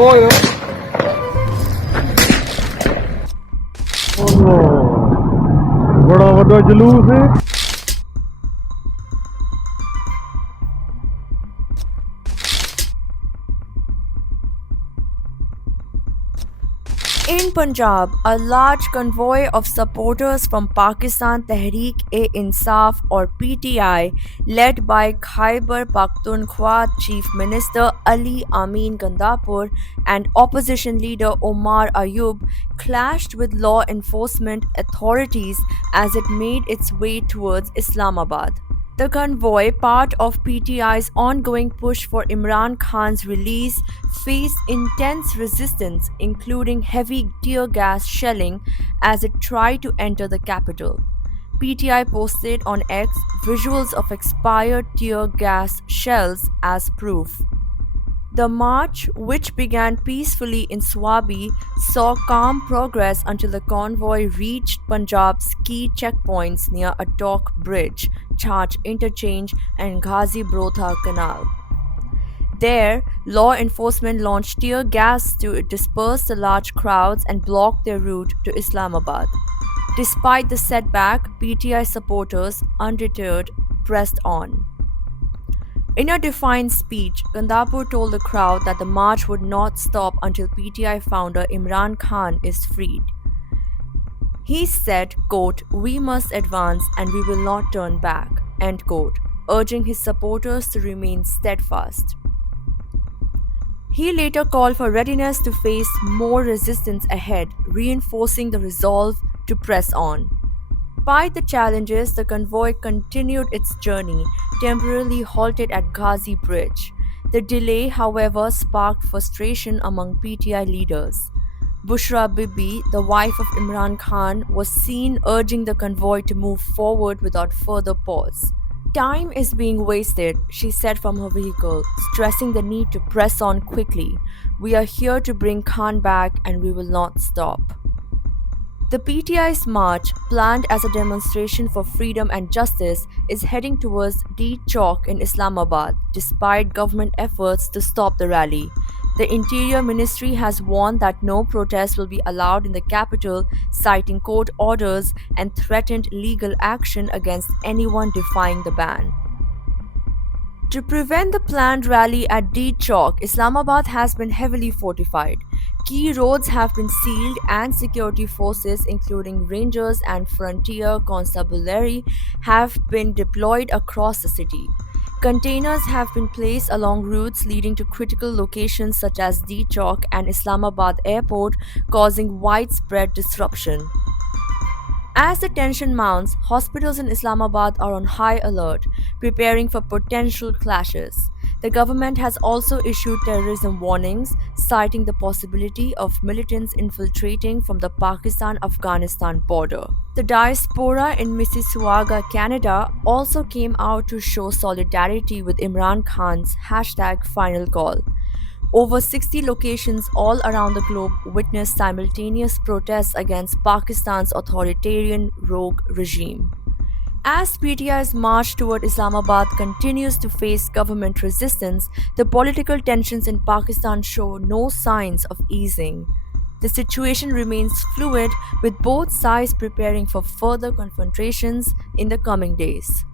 Oil. बड़ा बड़ा जुलूस है। In Punjab, a large convoy of supporters from Pakistan Tehreek-e-Insaf or PTI, led by Khyber Pakhtunkhwa Chief Minister Ali Amin Gandapur and opposition leader Omar Ayub, clashed with law enforcement authorities as it made its way towards Islamabad. The convoy, part of PTI's ongoing push for Imran Khan's release, faced intense resistance, including heavy tear gas shelling, as it tried to enter the capital. PTI posted on X visuals of expired tear gas shells as proof. The march, which began peacefully in Swabi, saw calm progress until the convoy reached Punjab's key checkpoints near Attock Bridge, Chach Interchange, and Ghazi Brotha Canal. There, law enforcement launched tear gas to disperse the large crowds and block their route to Islamabad. Despite the setback, PTI supporters, undeterred, pressed on. In a defiant speech, Gandapur told the crowd that the march would not stop until PTI founder Imran Khan is freed. He said, quote, "We must advance and we will not turn back," end quote, urging his supporters to remain steadfast. He later called for readiness to face more resistance ahead, reinforcing the resolve to press on. Despite the challenges, the convoy continued its journey, temporarily halted at Ghazi Bridge. The delay, however, sparked frustration among PTI leaders. Bushra Bibi, the wife of Imran Khan, was seen urging the convoy to move forward without further pause. "Time is being wasted," she said from her vehicle, stressing the need to press on quickly. "We are here to bring Khan back and we will not stop." The PTI's march, planned as a demonstration for freedom and justice, is heading towards D Chowk in Islamabad, despite government efforts to stop the rally. The Interior Ministry has warned that no protests will be allowed in the capital, citing court orders and threatened legal action against anyone defying the ban. To prevent the planned rally at D Chowk, Islamabad has been heavily fortified. Key roads have been sealed and security forces, including rangers and frontier constabulary, have been deployed across the city. Containers have been placed along routes leading to critical locations such as D Chowk and Islamabad Airport, causing widespread disruption. As the tension mounts, hospitals in Islamabad are on high alert, preparing for potential clashes. The government has also issued terrorism warnings, citing the possibility of militants infiltrating from the Pakistan-Afghanistan border. The diaspora in Mississauga, Canada, also came out to show solidarity with Imran Khan's #final call. Over 60 locations all around the globe witnessed simultaneous protests against Pakistan's authoritarian rogue regime. As PTI's march toward Islamabad continues to face government resistance, the political tensions in Pakistan show no signs of easing. The situation remains fluid, with both sides preparing for further confrontations in the coming days.